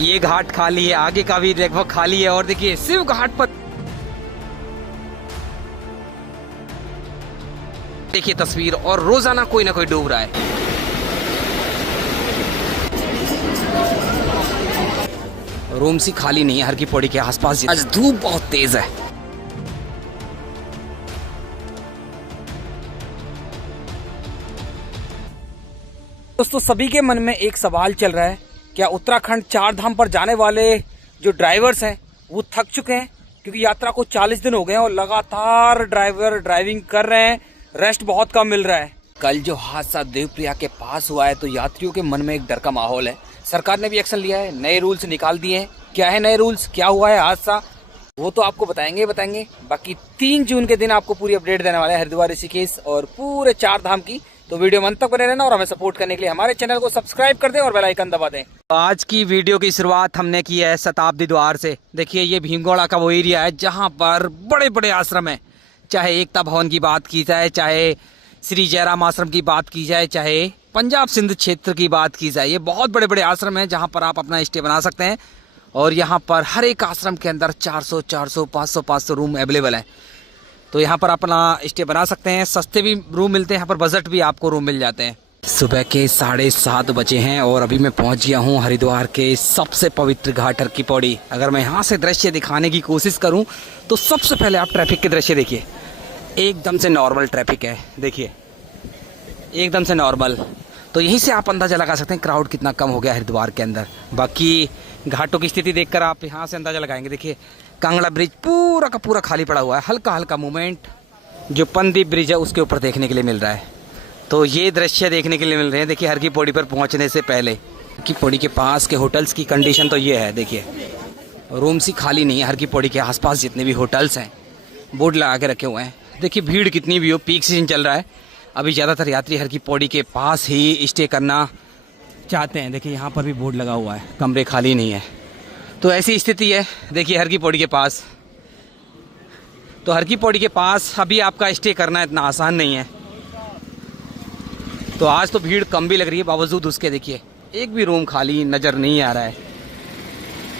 ये घाट खाली है, आगे का भी लगभग खाली है। और देखिए शिव घाट पर देखिए तस्वीर, और रोजाना कोई ना कोई डूब रहा है। रूम सी खाली नहीं है हर की पौड़ी के आसपास। आज धूप बहुत तेज है। दोस्तों सभी के मन में एक सवाल चल रहा है, क्या उत्तराखंड चार धाम पर जाने वाले जो ड्राइवर्स हैं वो थक चुके हैं? क्योंकि यात्रा को 40 दिन हो गए हैं और लगातार ड्राइवर ड्राइविंग कर रहे हैं, रेस्ट बहुत कम मिल रहा है। कल जो हादसा देवप्रिया के पास हुआ है तो यात्रियों के मन में एक डर का माहौल है। सरकार ने भी एक्शन लिया है, नए रूल्स निकाल दिए हैं। क्या है नए रूल्स, क्या हुआ है हादसा, वो तो आपको बताएंगे। बाकी 3 जून के दिन आपको पूरी अपडेट देने वाले हैं हरिद्वार, ऋषिकेश और पूरे 4 धाम की। तो वीडियो में अंत तक बने रहना और हमें सपोर्ट करने के लिए हमारे चैनल को सब्सक्राइब कर दें और बेल आइकन दबा दें। आज की वीडियो की शुरुआत हमने की है शताब्दी द्वार से। देखिए ये भीमगौड़ा का वो एरिया है जहाँ पर बड़े बड़े आश्रम है। चाहे एकता भवन की बात की जाए, चाहे श्री जयराम आश्रम की बात की जाए, चाहे पंजाब सिंध क्षेत्र की बात की जाए, ये बहुत बड़े बड़े आश्रम हैं जहाँ पर आप अपना स्टे बना सकते हैं। और यहाँ पर हर एक आश्रम के अंदर 400, 500 रूम अवेलेबल है। तो यहाँ पर अपना स्टे बना सकते हैं। सस्ते भी रूम मिलते हैं यहाँ पर, बजट भी आपको रूम मिल जाते हैं। सुबह के 7:30 बजे हैं और अभी मैं पहुँच गया हूँ हरिद्वार के सबसे पवित्र घाट हर की पौड़ी। अगर मैं यहाँ से दृश्य दिखाने की कोशिश करूँ तो सबसे पहले आप ट्रैफिक के दृश्य देखिए। एकदम से नॉर्मल ट्रैफिक है, देखिए एकदम से नॉर्मल। तो यहीं से आप अंदाज़ा लगा सकते हैं क्राउड कितना कम हो गया हरिद्वार के अंदर। बाकी घाटों की स्थिति देखकर आप यहाँ से अंदाज़ा लगाएंगे। देखिए कांगड़ा ब्रिज पूरा का पूरा खाली पड़ा हुआ है, हल्का हल्का मूवमेंट जो पंदीप ब्रिज है उसके ऊपर देखने के लिए मिल रहा है। तो ये दृश्य देखने के लिए मिल रहे हैं। देखिए हर की पौड़ी पर पहुँचने से पहले की पौड़ी के पास के होटल्स की कंडीशन तो ये है। देखिए रूम सी खाली नहीं है हर की पौड़ी के आसपास जितने भी होटल्स हैं, बोर्ड लगा के रखे हुए हैं। देखिए भीड़ कितनी भी हो, पीक सीजन चल रहा है, अभी ज़्यादातर यात्री हर की पौड़ी के पास ही स्टे करना चाहते हैं। देखिए यहाँ पर भी बोर्ड लगा हुआ है, कमरे खाली नहीं है। तो ऐसी स्थिति है देखिए हर की पौड़ी के पास। तो हर की पौड़ी के पास अभी आपका स्टे करना इतना आसान नहीं है। तो आज तो भीड़ कम भी लग रही है, बावजूद उसके देखिए एक भी रूम खाली नज़र नहीं आ रहा है।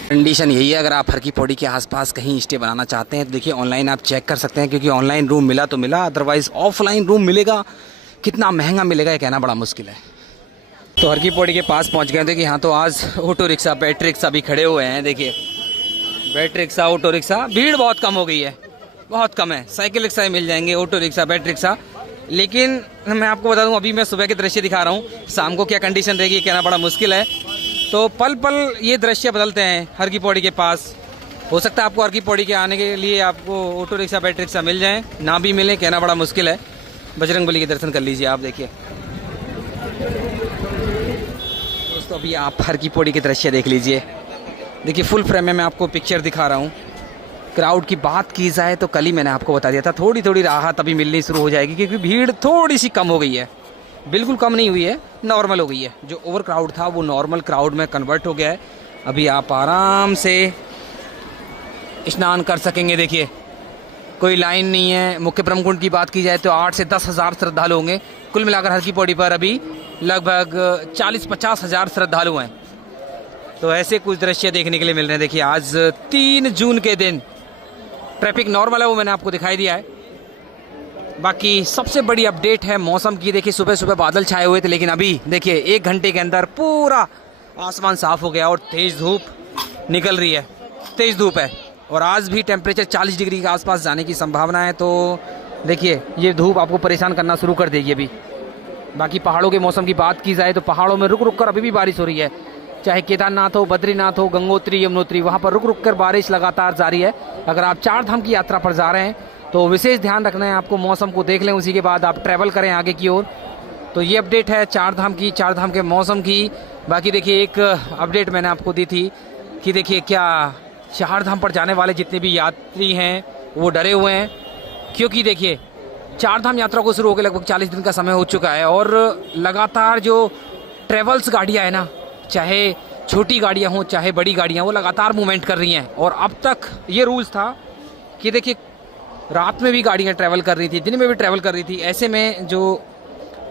कंडीशन यही है, अगर आप हर की पौड़ी के आसपास कहीं स्टे बनाना चाहते हैं तो देखिए ऑनलाइन आप चेक कर सकते हैं, क्योंकि ऑनलाइन रूम मिला तो मिला, अदरवाइज़ ऑफलाइन रूम मिलेगा कितना महंगा मिलेगा ये कहना बड़ा मुश्किल है। तो हर की पौड़ी के पास पहुंच गए। देखिए यहाँ तो आज ऑटो रिक्शा, बैटरी रिक्शा भी खड़े हुए हैं। देखिए बैटरी रिक्शा, ऑटो रिक्शा, भीड़ बहुत कम हो गई है, बहुत कम है। साइकिल रिक्शा ही मिल जाएंगे, ऑटो रिक्शा, बैटरी रिक्शा। लेकिन मैं आपको बता दूं अभी मैं सुबह के दृश्य दिखा रहा हूँ, शाम को क्या कंडीशन रहेगी कहना बड़ा मुश्किल है। तो पल पल ये दृश्य बदलते हैं हर की पौड़ी के पास। हो सकता है आपको हर की पौड़ी के आने के लिए आपको ऑटो रिक्शा, बैटरी रिक्शा मिल जाए, ना भी मिले कहना बड़ा मुश्किल है। बजरंगबली के दर्शन कर लीजिए आप। देखिए दोस्तों अभी आप हर की पौड़ी के दृश्य देख लीजिए। देखिए फुल फ्रेम में मैं आपको पिक्चर दिखा रहा हूँ। क्राउड की बात की जाए तो कल ही मैंने आपको बता दिया था थोड़ी थोड़ी राहत अभी मिलनी शुरू हो जाएगी, क्योंकि भीड़ थोड़ी सी कम हो गई है। बिल्कुल कम नहीं हुई है, नॉर्मल हो गई है। जो ओवर क्राउड था वो नॉर्मल क्राउड में कन्वर्ट हो गया है। अभी आप आराम से स्नान कर सकेंगे। देखिए कोई लाइन नहीं है। मुख्य ब्रह्मकुंड की बात की जाए तो 8 से 10 हज़ार श्रद्धालु होंगे। कुल मिलाकर हर की पौड़ी पर अभी लगभग 40-50 हज़ार श्रद्धालु हैं। तो ऐसे कुछ दृश्य देखने के लिए मिल रहे हैं। देखिए आज 3 जून के दिन ट्रैफिक नॉर्मल है, वो मैंने आपको दिखाई दिया है। बाकी सबसे बड़ी अपडेट है मौसम की। देखिए सुबह सुबह बादल छाए हुए थे, लेकिन अभी देखिए 1 घंटे के अंदर पूरा आसमान साफ हो गया और तेज़ धूप निकल रही है, तेज़ धूप है। और आज भी टेम्परेचर 40 डिग्री के आसपास जाने की संभावना है। तो देखिए ये धूप आपको परेशान करना शुरू कर देगी अभी। बाकी पहाड़ों के मौसम की बात की जाए तो पहाड़ों में रुक रुक कर अभी भी बारिश हो रही है। चाहे केदारनाथ हो, बद्रीनाथ हो, गंगोत्री, यमुनोत्री, वहाँ पर रुक रुक कर बारिश लगातार जारी है। अगर आप 4 धाम की यात्रा पर जा रहे हैं तो विशेष ध्यान रखना है आपको, मौसम को देख लें, उसी के बाद आप ट्रैवल करें आगे की ओर। तो ये अपडेट है 4 धाम की, 4 धाम के मौसम की। बाकी देखिए एक अपडेट मैंने आपको दी थी कि देखिए क्या 4 धाम पर जाने वाले जितने भी यात्री हैं वो डरे हुए हैं, क्योंकि देखिए 4 धाम यात्रा को शुरू होकर लगभग 40 दिन का समय हो चुका है और लगातार जो ट्रेवल्स गाड़ियाँ हैं ना, चाहे छोटी गाड़ियाँ हों चाहे बड़ी गाड़ियाँ, वो लगातार मूवमेंट कर रही हैं। और अब तक ये रूल्स था कि देखिए रात में भी गाड़ियाँ ट्रैवल कर रही थी, दिन में भी ट्रैवल कर रही थी। ऐसे में जो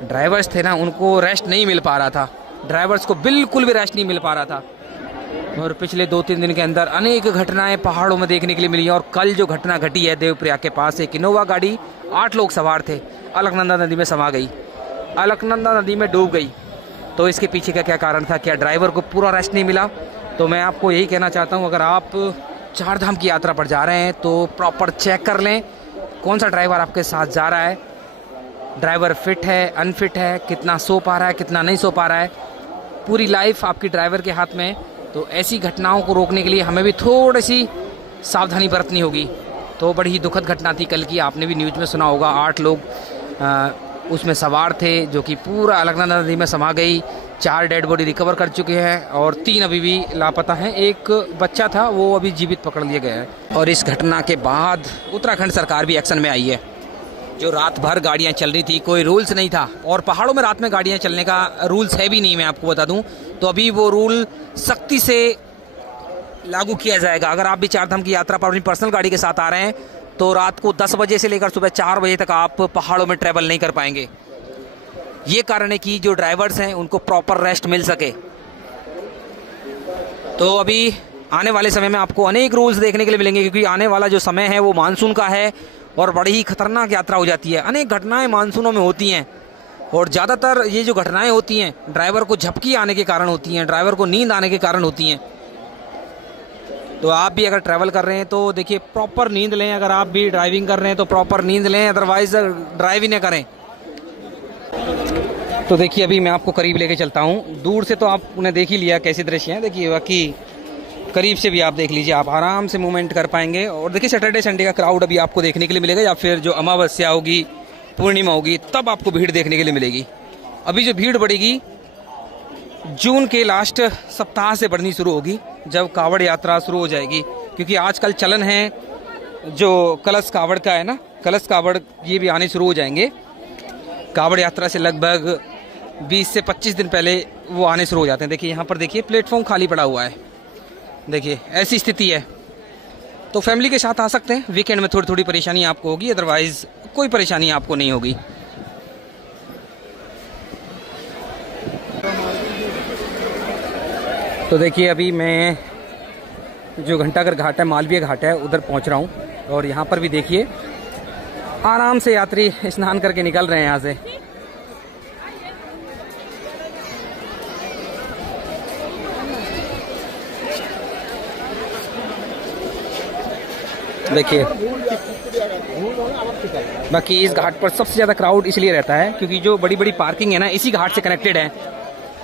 ड्राइवर्स थे ना उनको रेस्ट नहीं मिल पा रहा था, ड्राइवर्स को बिल्कुल भी रेस्ट नहीं मिल पा रहा था। और पिछले 2-3 दिन के अंदर अनेक घटनाएं पहाड़ों में देखने के लिए मिली हैं। और कल जो घटना घटी है देवप्रयाग के पास, एक इनोवा गाड़ी 8 लोग सवार थे, अलकनंदा नदी में समा गई, अलकनंदा नदी में डूब गई। तो इसके पीछे का क्या कारण था? क्या ड्राइवर को पूरा रेस्ट नहीं मिला? तो मैं आपको यही कहना चाहता हूँ, अगर आप 4 धाम की यात्रा पर जा रहे हैं तो प्रॉपर चेक कर लें कौन सा ड्राइवर आपके साथ जा रहा है, ड्राइवर फिट है, अनफिट है, कितना सो पा रहा है, कितना नहीं सो पा रहा है। पूरी लाइफ आपकी ड्राइवर के हाथ में है। तो ऐसी घटनाओं को रोकने के लिए हमें भी थोड़ी सी सावधानी बरतनी होगी। तो बड़ी ही दुखद घटना थी कल की, आपने भी न्यूज़ में सुना होगा। 8 लोग उसमें सवार थे जो कि पूरा अलकनंदा नदी में समा गई। 4 डेड बॉडी रिकवर कर चुके हैं और 3 अभी भी लापता हैं। एक बच्चा था, वो अभी जीवित पकड़ लिया गया है। और इस घटना के बाद उत्तराखंड सरकार भी एक्शन में आई है। जो रात भर गाड़ियां चल रही थी, कोई रूल्स नहीं था, और पहाड़ों में रात में गाड़ियां चलने का रूल्स है भी नहीं, मैं आपको बता दूं। तो अभी वो रूल सख्ती से लागू किया जाएगा। अगर आप भी 4 धाम की यात्रा पर अपनी पर्सनल गाड़ी के साथ आ रहे हैं तो रात को 10 बजे से लेकर सुबह 4 बजे तक आप पहाड़ों में ट्रैवल नहीं कर पाएंगे। ये कारण है कि जो ड्राइवर्स हैं उनको प्रॉपर रेस्ट मिल सके। तो अभी आने वाले समय में आपको अनेक रूल्स देखने के लिए मिलेंगे, क्योंकि आने वाला जो समय है वो मानसून का है और बड़ी ही खतरनाक यात्रा हो जाती है। अनेक घटनाएं मानसूनों में होती हैं और ज़्यादातर ये जो घटनाएं होती हैं ड्राइवर को झपकी आने के कारण होती हैं, ड्राइवर को नींद आने के कारण होती हैं। तो आप भी अगर ट्रैवल कर रहे हैं तो देखिए प्रॉपर नींद लें। अगर आप भी ड्राइविंग कर रहे हैं तो प्रॉपर नींद लें, अदरवाइज ड्राइव ही ना करें। तो देखिए अभी मैं आपको करीब लेके चलता हूँ। दूर से तो आपने देख ही लिया कैसे दृश्य हैं, देखिए बाकी करीब से भी आप देख लीजिए, आप आराम से मूवमेंट कर पाएंगे। और देखिए सैटरडे संडे का क्राउड अभी आपको देखने के लिए मिलेगा, या फिर जो अमावस्या होगी, पूर्णिमा होगी, तब आपको भीड़ देखने के लिए मिलेगी। अभी जो भीड़ बढ़ेगी जून के लास्ट सप्ताह से बढ़नी शुरू होगी, जब कावड़ यात्रा शुरू हो जाएगी। क्योंकि आजकल चलन है जो कलश कावड़ का है ना, कलश कावड़, ये भी आने शुरू हो जाएंगे। कावड़ यात्रा से लगभग 20 से 25 दिन पहले वो आने शुरू हो जाते हैं। देखिए यहाँ पर देखिए प्लेटफॉर्म खाली पड़ा हुआ है, देखिए ऐसी स्थिति है। तो फैमिली के साथ आ सकते हैं। वीकेंड में थोड़ी थोड़ी परेशानी आपको होगी, अदरवाइज कोई परेशानी आपको नहीं होगी। तो देखिए अभी मैं जो घंटाघर घाट है, मालवीय घाट है, उधर पहुंच रहा हूं। और यहाँ पर भी देखिए आराम से यात्री स्नान करके निकल रहे हैं यहाँ से। देखिए बाकी इस घाट पर सबसे ज़्यादा क्राउड इसलिए रहता है क्योंकि जो बड़ी बड़ी पार्किंग है ना, इसी घाट से कनेक्टेड है।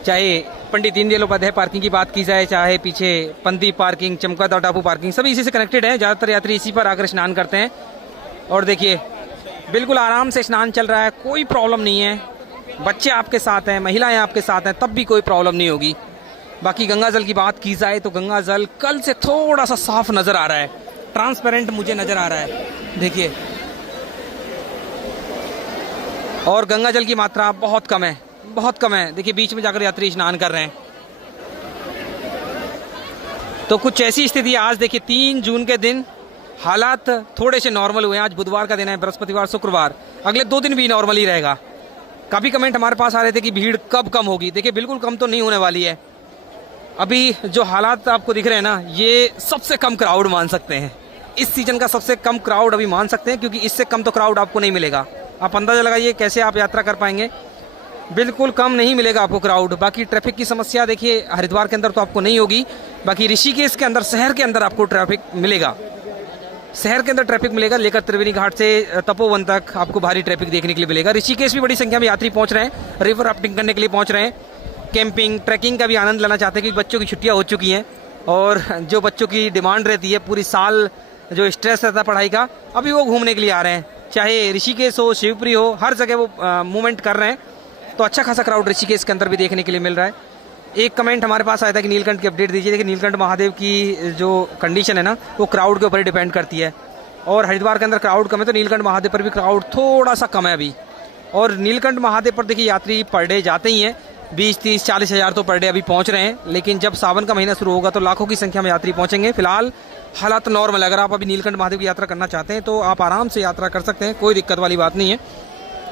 चाहे पंडित दीनदयाल उपाध्याय पार्किंग की बात की जाए, चाहे पीछे पंदी पार्किंग, चमकदार टापू पार्किंग, सभी इसी से कनेक्टेड है। ज़्यादातर यात्री इसी पर आकर स्नान करते हैं। और देखिए बिल्कुल आराम से स्नान चल रहा है, कोई प्रॉब्लम नहीं है। बच्चे आपके साथ हैं, महिलाएं आपके साथ हैं, तब भी कोई प्रॉब्लम नहीं होगी। बाकी गंगा जल की बात की जाए तो गंगा जल कल से थोड़ा सा साफ नज़र आ रहा है, ट्रांसपेरेंट मुझे नज़र आ रहा है, देखिए। और गंगा जल की मात्रा बहुत कम है, बहुत कम है। देखिए बीच में जाकर यात्री स्नान कर रहे हैं। तो कुछ ऐसी स्थिति आज देखिए 3 जून के दिन हालात थोड़े से नॉर्मल हुए हैं। आज बुधवार का दिन है, बृहस्पतिवार, शुक्रवार, अगले 2 दिन भी नॉर्मल ही रहेगा। काफ़ी कमेंट हमारे पास आ रहे थे कि भीड़ कब कम होगी। देखिए बिल्कुल कम तो नहीं होने वाली है। अभी जो हालात आपको दिख रहे हैं ना, ये सबसे कम क्राउड मान सकते हैं, इस सीजन का सबसे कम क्राउड अभी मान सकते हैं, क्योंकि इससे कम तो क्राउड आपको नहीं मिलेगा। आप अंदाजा लगाइए कैसे आप यात्रा कर पाएंगे, बिल्कुल कम नहीं मिलेगा आपको क्राउड। बाकी ट्रैफिक की समस्या देखिए हरिद्वार के अंदर तो आपको नहीं होगी, बाकी ऋषिकेश के अंदर, शहर के अंदर आपको ट्रैफिक मिलेगा, शहर के अंदर ट्रैफिक मिलेगा। लेकर त्रिवेणी घाट से तपोवन तक आपको भारी ट्रैफिक देखने के लिए मिलेगा। ऋषिकेश भी बड़ी संख्या में यात्री पहुंच रहे हैं, रिवर राफ्टिंग करने के लिए पहुंच रहे हैं, कैंपिंग ट्रैकिंग का भी आनंद लेना चाहते हैं, क्योंकि बच्चों की छुट्टियां हो चुकी हैं। और जो बच्चों की डिमांड रहती है, पूरी साल जो स्ट्रेस रहता है पढ़ाई का, अभी वो घूमने के लिए आ रहे हैं। चाहे ऋषिकेश हो, शिवपुरी हो, हर जगह वो मूवमेंट कर रहे हैं। तो अच्छा खासा क्राउड ऋषिकेश के अंदर भी देखने के लिए मिल रहा है। एक कमेंट हमारे पास आया था कि नीलकंठ की अपडेट दीजिए। देखिए नीलकंठ महादेव की जो कंडीशन है ना, वो क्राउड के ऊपर ही डिपेंड करती है। और हरिद्वार के अंदर क्राउड कम है, तो नीलकंठ महादेव पर भी क्राउड थोड़ा सा कम है अभी। और नीलकंठ महादेव पर देखिए यात्री पर डे जाते ही हैं, 20, 30, 40 हज़ार तो पर डे अभी पहुंच रहे हैं। लेकिन जब सावन का महीना शुरू होगा तो लाखों की संख्या में यात्री पहुंचेंगे। फिलहाल हालात नॉर्मल है। अगर आप अभी नीलकंठ महादेव की यात्रा करना चाहते हैं तो आप आराम से यात्रा कर सकते हैं, कोई दिक्कत वाली बात नहीं है।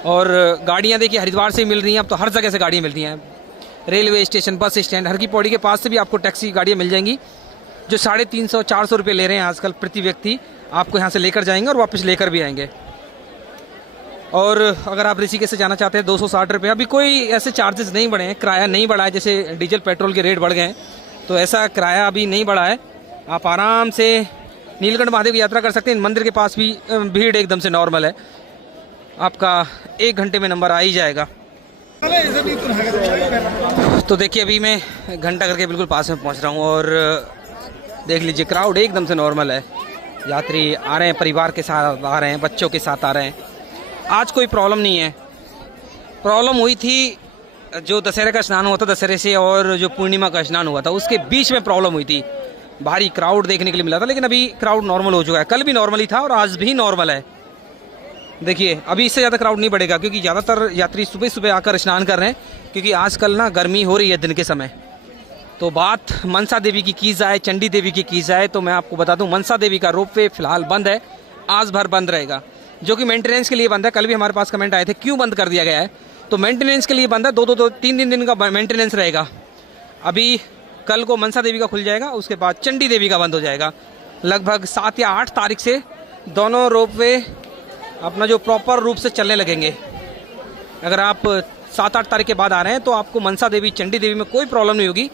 और गाड़ियाँ देखिए हरिद्वार से ही मिल रही हैं, अब तो हर जगह से गाड़ियाँ मिलती हैं। रेलवे स्टेशन, बस स्टैंड, हर की पौड़ी के पास से भी आपको टैक्सी गाड़ियाँ मिल जाएंगी जो 350-400 रुपये ले रहे हैं आजकल प्रति व्यक्ति। आपको यहाँ से लेकर जाएंगे और वापस लेकर भी आएंगे। और अगर आप ऋषिकेश से जाना चाहते हैं 260 रुपये। अभी कोई ऐसे चार्जेस नहीं बढ़े हैं, किराया नहीं बढ़ा है, जैसे डीजल पेट्रोल के रेट बढ़ गए हैं तो ऐसा किराया अभी नहीं बढ़ा है। आप आराम से नीलकंठ महादेव की यात्रा कर सकते हैं। मंदिर के पास भी भीड़ एकदम से नॉर्मल है, आपका 1 घंटे में नंबर आ ही जाएगा। तो देखिए अभी मैं घंटा करके बिल्कुल पास में पहुंच रहा हूं और देख लीजिए क्राउड एकदम से नॉर्मल है। यात्री आ रहे हैं, परिवार के साथ आ रहे हैं, बच्चों के साथ आ रहे हैं। आज कोई प्रॉब्लम नहीं है। प्रॉब्लम हुई थी जो दशहरे का स्नान हुआ था, दशहरे से और जो पूर्णिमा का स्नान हुआ था उसके बीच में प्रॉब्लम हुई थी। भारी क्राउड देखने के लिए मिला था, लेकिन अभी क्राउड नॉर्मल हो चुका है। कल भी नॉर्मल ही था और आज भी नॉर्मल है। देखिए अभी इससे ज़्यादा क्राउड नहीं बढ़ेगा क्योंकि ज़्यादातर यात्री सुबह सुबह आकर स्नान कर रहे हैं, क्योंकि आजकल ना गर्मी हो रही है दिन के समय। तो बात मनसा देवी की जाए, चंडी देवी की जाए तो मैं आपको बता दूं मनसा देवी का रोपवे फिलहाल बंद है, आज भर बंद रहेगा, जो कि मेंटेनेंस के लिए बंद है। कल भी हमारे पास कमेंट आए थे क्यों बंद कर दिया गया है, तो मेंटेनेंस के लिए बंद है। 2-3 दिन का मेंटेनेंस रहेगा। अभी कल को मनसा देवी का खुल जाएगा, उसके बाद चंडी देवी का बंद हो जाएगा। लगभग 7 या 8 तारीख से दोनों रोपवे अपना जो प्रॉपर रूप से चलने लगेंगे। अगर आप 7-8 तारीख के बाद आ रहे हैं तो आपको मनसा देवी, चंडी देवी में कोई प्रॉब्लम नहीं होगी।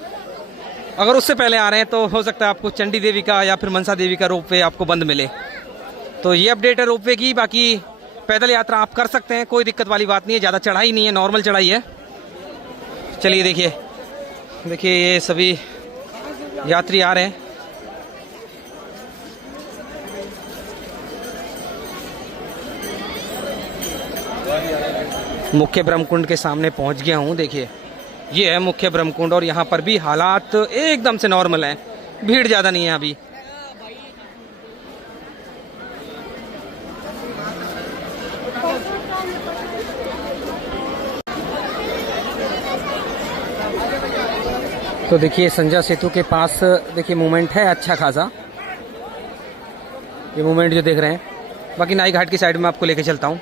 अगर उससे पहले आ रहे हैं तो हो सकता है आपको चंडी देवी का या फिर मनसा देवी का रोपवे आपको बंद मिले। तो ये अपडेट है रोपवे की। बाकी पैदल यात्रा आप कर सकते हैं, कोई दिक्कत वाली बात नहीं है, ज़्यादा चढ़ाई नहीं है, नॉर्मल चढ़ाई है। चलिए देखिए ये सभी यात्री आ रहे हैं। मुख्य ब्रह्मकुंड के सामने पहुंच गया हूं। देखिए ये है मुख्य ब्रह्मकुंड और यहाँ पर भी हालात एकदम से नॉर्मल हैं, भीड़ ज़्यादा नहीं है अभी। तो देखिए संजय सेतु के पास देखिए मूवमेंट है अच्छा खासा, ये मूवमेंट जो देख रहे हैं। बाकी नाई घाट की साइड में आपको लेके चलता हूँ।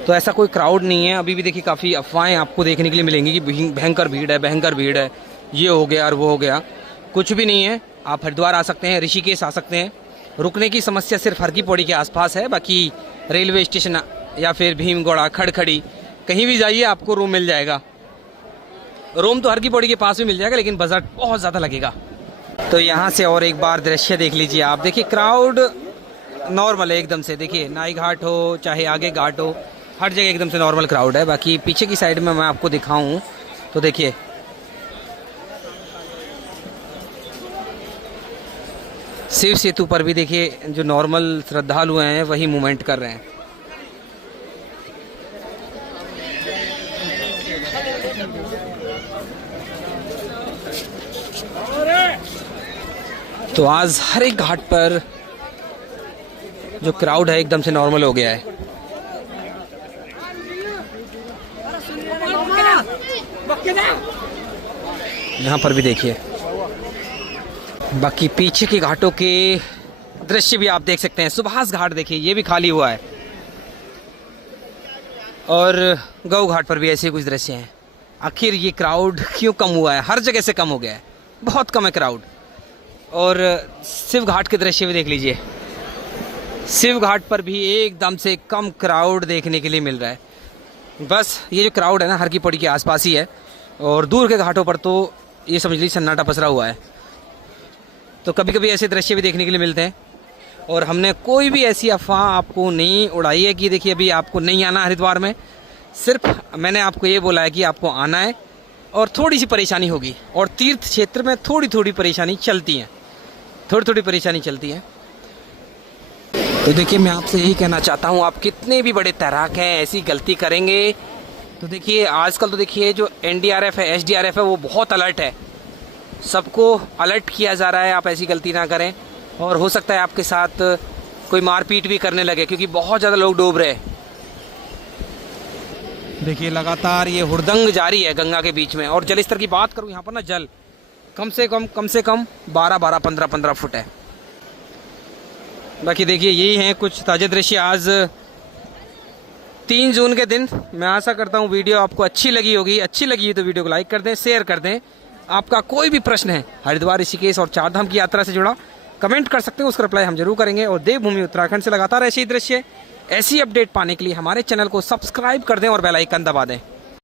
तो ऐसा कोई क्राउड नहीं है अभी भी। देखिए काफ़ी अफवाहें आपको देखने के लिए मिलेंगी कि भयंकर भीड़ है, भयंकर भीड़ है, ये हो गया और वो हो गया। कुछ भी नहीं है। आप हरिद्वार आ सकते हैं, ऋषिकेश आ सकते हैं। रुकने की समस्या सिर्फ हर की पौड़ी के आसपास है, बाकी रेलवे स्टेशन या फिर भीमगोड़ा, खड़खड़ी, कहीं भी जाइए आपको रूम मिल जाएगा। रूम तो हर की पौड़ी के पास भी मिल जाएगा, लेकिन बजट बहुत ज़्यादा लगेगा। तो यहाँ से और एक बार दृश्य देख लीजिए आप। देखिए क्राउड नॉर्मल है एकदम से। देखिए नाई घाट हो चाहे आगे घाट हो, हर जगह एकदम से नॉर्मल क्राउड है। बाकी पीछे की साइड में मैं आपको दिखाऊं तो देखिए शिव सेतु पर भी देखिए जो नॉर्मल श्रद्धालु हैं वही मूवमेंट कर रहे हैं। तो आज हर एक घाट पर जो क्राउड है एकदम से नॉर्मल हो गया है। यहाँ पर भी देखिए। बाकी पीछे के घाटों के दृश्य भी आप देख सकते हैं। सुभाष घाट देखिए ये भी खाली हुआ है और गौ घाट पर भी ऐसे कुछ दृश्य हैं। आखिर ये क्राउड क्यों कम हुआ है? हर जगह से कम हो गया है, बहुत कम है क्राउड। और शिव घाट के दृश्य भी देख लीजिए। शिव घाट पर भी एकदम से कम क्राउड देखने के लिए मिल रहा है। बस ये जो क्राउड है ना हर की पौड़ी के आसपास ही है, और दूर के घाटों पर तो ये समझ लीजिए सन्नाटा पसरा हुआ है। तो कभी कभी ऐसे दृश्य भी देखने के लिए मिलते हैं। और हमने कोई भी ऐसी अफवाह आपको नहीं उड़ाई है कि देखिए अभी आपको नहीं आना हरिद्वार में। सिर्फ मैंने आपको ये बोला है कि आपको आना है और थोड़ी सी परेशानी होगी, और तीर्थ क्षेत्र में थोड़ी थोड़ी परेशानी चलती है, थोड़ी परेशानी चलती है। तो देखिए मैं आपसे यही कहना चाहता हूँ, आप कितने भी बड़े तैराक हैं ऐसी गलती करेंगे तो देखिए आजकल तो देखिए जो NDRF है, SDRF है, वो बहुत अलर्ट है, सबको अलर्ट किया जा रहा है आप ऐसी गलती ना करें। और हो सकता है आपके साथ कोई मारपीट भी करने लगे, क्योंकि बहुत ज़्यादा लोग डूब रहे हैं। देखिए लगातार ये हुड़दंग जारी है गंगा के बीच में। और जल स्तर की बात करूँ यहाँ पर ना, जल कम से कम 12-12, 15-15 फुट है। बाकी देखिए यही हैं कुछ ताज़ा दृश्य आज 3 जून के दिन मैं आशा करता हूँ वीडियो आपको अच्छी लगी होगी। अच्छी लगी है तो वीडियो को लाइक कर दें, शेयर कर दें। आपका कोई भी प्रश्न है हरिद्वार, ऋषिकेश और चारधाम की यात्रा से जुड़ा, कमेंट कर सकते हैं, उसका रिप्लाई हम जरूर करेंगे। और देवभूमि उत्तराखंड से लगातार ऐसे ही दृश्य, ऐसी अपडेट पाने के लिए हमारे चैनल को सब्सक्राइब कर दें और बेल आइकन दबा दें।